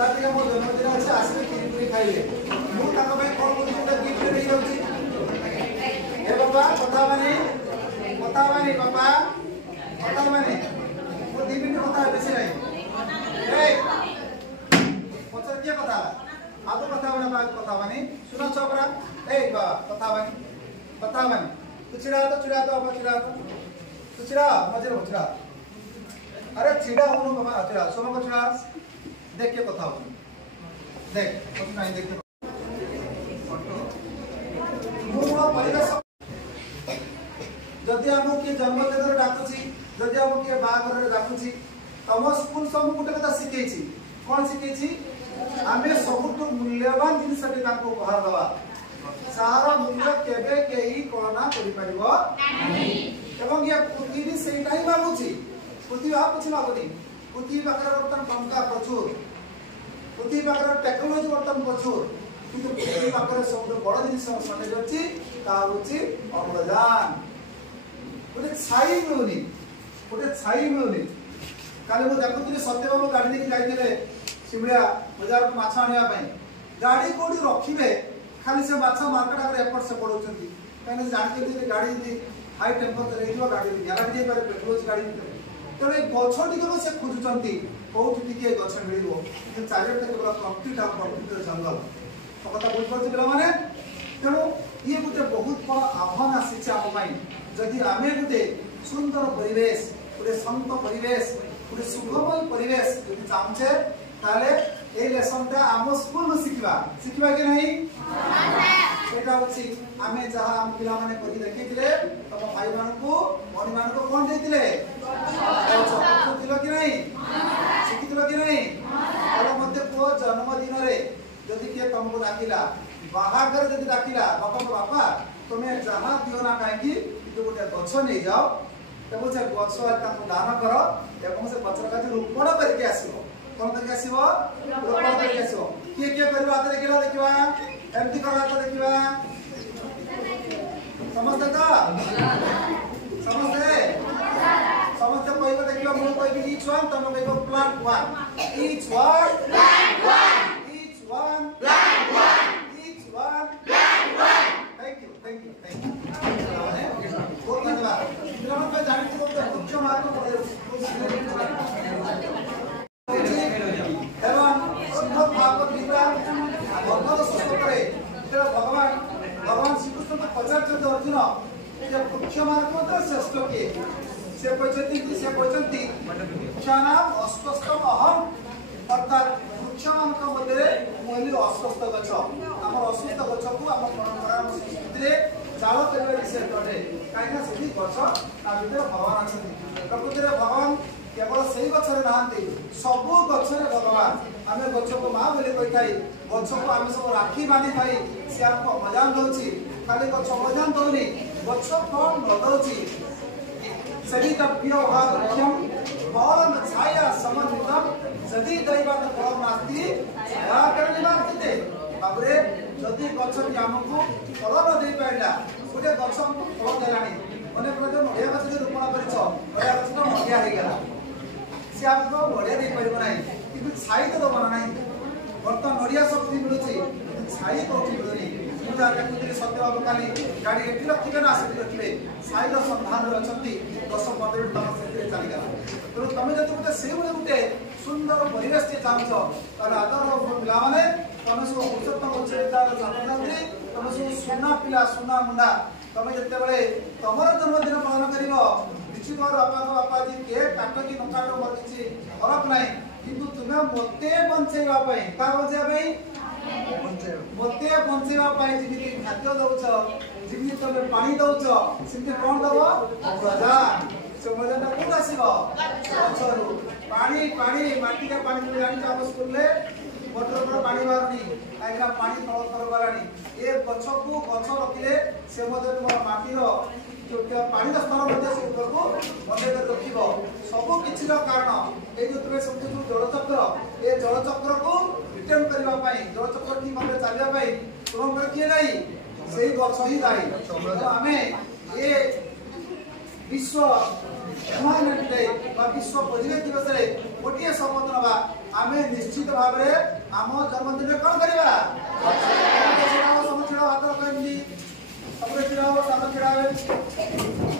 ताकि हम जन्मदिन अच्छे आसले खीर खाइले मु ताका भाई कोन कोन गुटा गिफ्ट दे जाउची ए बाबा कथा माने बाबा कथा माने वो 2 मिनट कथा बेसी नहीं ए पचर के कथा आ तो कथा माने सुनो छोकरा ए बा कथा माने तू चिड़ा तो बाबा चिड़ा तू चिड़ा मजे में चिड़ा अरे चिड़ा होनो बाबा चिड़ा सोमा को चिड़ा देख के कथा हो देख कुछ नहीं देख मुआ परिवेश जदि हमो के जन्मदिन रे डाकुची जदि हमो के बागर रे डाकुची तम स्कूल सब गुटे कथा सिखेछि कोन सिखेछि आमे सबुठ मूल्यवान जिनिस के ताको उपहार दवा सारा मूल्य केबे केही कोना करि परिबो नाही एवं ये पृथ्वी सेटा ही मागुची पृथ्वी आप कुछ मागुनी पृथ्वी पाकर बर्तन टंका प्रचुर पृथ्वी पाकर टेक्नोलॉजी बर्तन प्रचुर किंतु पृथ्वी पाकर सब बड़ जिनिस सटे अछि ता होछि अम्लजान गोटे छाई मिलुनी काले मु देखुଥିଲି सत्यबाबू गाड़ी लेके जाइथिले शिमलिया बाजार को माछ आनिया पई गाड़ी कोडी रखिबे खाली से माछ मार्केट आगे एफर्ट से पड़ोचंती काने जानते जे गाड़ी दी हाई टेम्परेचर रेडियो गाड़ी दी याला दे पारे पेट्रोल गाड़ी तो ए गछटी को से खोजुचंती कोउठी टिके गछ मिलिबो कि चारिटा केवल कंक्रीट आ कंक्रीट जंगल तो कथा बुझ पड़छ पिला माने तेणु ये गुटे बहुत बड़ आह्वान आसीছে हम पई जदि आमे गुटे सुंदर परिवेश गुटे शांत परिवेश गुटे सुखमय परिवेश जदि चाहछे ताले ए लेसनटा आम स्कूल में शिखवा कि नहीं सेटा होछि आमे जहा हम पिला माने कहि देखिथिले तम भाई मान को मनी मान को कोन देथिले दिलो कि नहीं शिखिथिलो कि नहीं और मते को जन्मदिन रे जदि के तुमको डाकिला बाहागर जदि डाकिला बापा तुम्हें जहा दियो ना काहेकि तो गोटे गछ नै जाओ तब से गछ ताको दान करो एवं से गछ का रोपण करके आसीबो कोन करके आसीबो रोपण करके आसीबो के करबा हाथ देखिबा एमती कर हाथ देखिबा समझते कहबो देखिबा मु कहबी each one तुम कहबो plant one each one plant one each one plant one each one plant one thank you बहुत धन्यवाद ग्राम में जाने को उच्च मार्ग पड़े एवं श्रीमद् भागवत गीता भगवत शास्त्र करे भगवान श्री कृष्ण को पचार अर्जुन जे उच्च मार्ग में श्रेष्ठ के से कहते वृक्षाणाम अस्वस्थम अहम अर्थात वृक्षमान मध्य मुझे अस्वस्थ गछ आम अस्वस्थ गछ को आम परंपरा संस्कृति चाल कर विषय अटे कहीं से गछ भगवान अच्छा प्रकृति में भगवान केवल से गचर नहांती सबू गचरे भगवान आम गच को माँ बोली कही थाई गच को आम सब राखी बांधी थाई सी आमको अम्लजान दौची खाली गच अम्लजान दौनी गच फल न दौची सहितव्यवहारक्षम फलम छाया समन्वितम यदि दैवात फलम नास्ति छाया करनिवार्तिते बाबरे जदि गछटी हमको फल न दे पाइला गोटे गछ हमको फल देलानी अनेक प्रकार नडिया गछ जे रोपण करिछ नडिया गछ तो नडिया हे गेला से आपको नडिया दे परिबो नाही किंतु छाई तो दबना नाही वर्तमान नडिया शक्ति मिलुची छाई कोठी मिलुनी पूजा देखुଥିଲି सत्यबाबू काली गाड़ी एठी रखिबे ना सेठी रखिबे छाईर संधान रे अछंती 10-15 मिनिट तक सेठी चली गला तो तमे जति गुटे से गुटे सुंदर परिवेश के चाहछ ताले आदर पिला माने तमे सब पुरुषोत्तम चरितार छात्रछात्री तमे सब सुना पिला सुना मुंडा तमे जते बेले तमर जन्मदिन पालन करिवो निश्चित भाव बापा जी के काट की न काट मोर किछि फरक नाही किंतु तुमे मते बंचेवा पई का बंचेवा पई मते बंचेवा पाई जिमिति खाद्य दउछ जिमिति तमे पानी दउछ सिंते कोन दबो अम्लजान समझना कोन आसीबो गछरु पानी माटी का पानी जानि हम स्कूल ले मोटर पर पानी बारनी आइरा पानी तळ कर बारानी ए गछ को गछ रखिले से मते तुम माटी रो जो पानी स्तर मते से ऊपर को मते रखिबो सब किछि रो कारण ए जो तुमे सब जल चक्र ए जल चक्र को रिटर्न करबा पाई जल चक्र ठीक भाबे चलिया पाई तुम पर किए नाही सेही गछ ही दाई तो हमें ए विश्व एनवायरनमेंट डे बा विश्व परिवेश दिवस रे गोटिए शपथ नबा आमे निश्चित भाव में आम जन्मदिन कौन करवा हाथ रखें सब छिड़ा सात छिड़ा